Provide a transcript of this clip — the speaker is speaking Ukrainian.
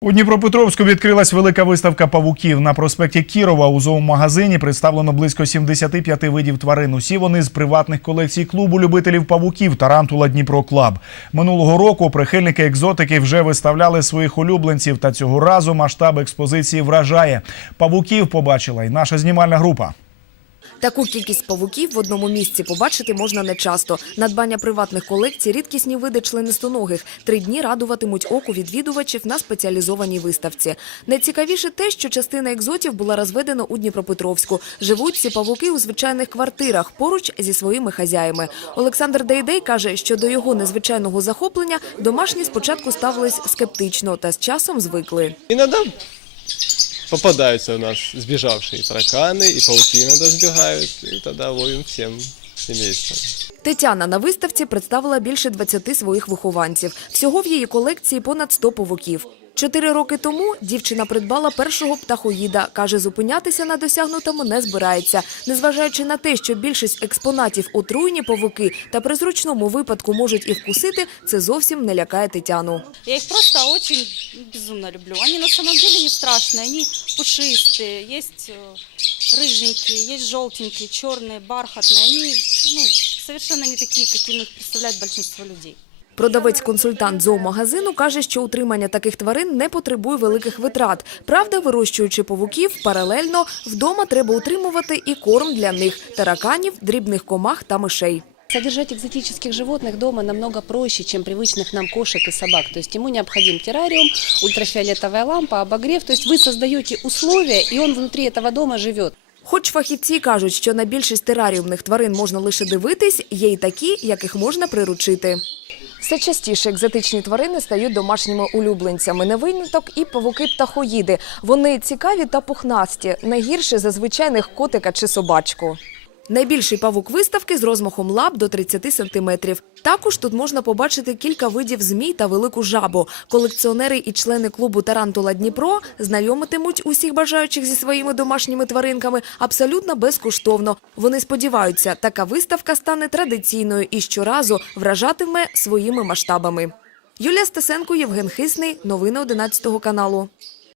У Дніпропетровську відкрилась велика виставка павуків. На проспекті Кірова у зоомагазині представлено близько 75 видів тварин. Усі вони з приватних колекцій клубу любителів павуків Тарантула Дніпро Клаб. Минулого року прихильники екзотики вже виставляли своїх улюбленців. Та цього разу масштаб експозиції вражає. Павуків побачила й наша знімальна група. Таку кількість павуків в одному місці побачити можна нечасто. Надбання приватних колекцій, рідкісні види членистоногих. Три дні радуватимуть оку відвідувачів на спеціалізованій виставці. Найцікавіше те, що частина екзотів була розведена у Дніпропетровську. Живуть ці павуки у звичайних квартирах поруч зі своїми хазяями. Олександр Дейдей каже, що до його незвичайного захоплення домашні спочатку ставились скептично та з часом звикли. Иногда попадаются у нас сбежавшие тараканы, и пауки иногда сбегают, и тогда ловим всем семейством. Тетяна на виставці представила більше 20 своїх вихованців. Всього в її колекції понад 100 павуків. Чотири роки тому дівчина придбала першого птахоїда. Каже, зупинятися на досягнутому не збирається. Незважаючи на те, що більшість експонатів отруйні павуки та при зручному випадку можуть і вкусити, це зовсім не лякає Тетяну. Я их просто очень безумно люблю. Они на самом деле не страшные, они пушистые, есть э, рыженькие, есть желтенькие, черные, бархатные. Они ну, совершенно не такие, какими их представляет большинство людей. Продавець-консультант зоомагазину каже, що утримання таких тварин не потребує великих витрат. Правда, вирощуючи павуків, паралельно вдома треба утримувати і корм для них – тараканів, дрібних комах та мишей. Содержать экзотических животных дома намного проще, чем привычных нам кошек и собак. То есть ему необходим террариум, ультрафиолетовая лампа, обогрев. То есть вы создаете условия, и он внутри этого дома живет. Хоч фахівці кажуть, що на більшість тераріумних тварин можна лише дивитись, є й такі, яких можна приручити. Все частіше екзотичні тварини стають домашніми улюбленцями. Не виняток і павуки-птахоїди. Вони цікаві та пухнасті, найгірше за звичайних котика чи собачку. Найбільший павук виставки з розмахом лап до 30 сантиметрів. Також тут можна побачити кілька видів змій та велику жабу. Колекціонери і члени клубу Тарантула Дніпро знайомитимуть усіх бажаючих зі своїми домашніми тваринками абсолютно безкоштовно. Вони сподіваються, така виставка стане традиційною і щоразу вражатиме своїми масштабами. Юлія Стасенко, Євген Хисний. Новини 11 каналу.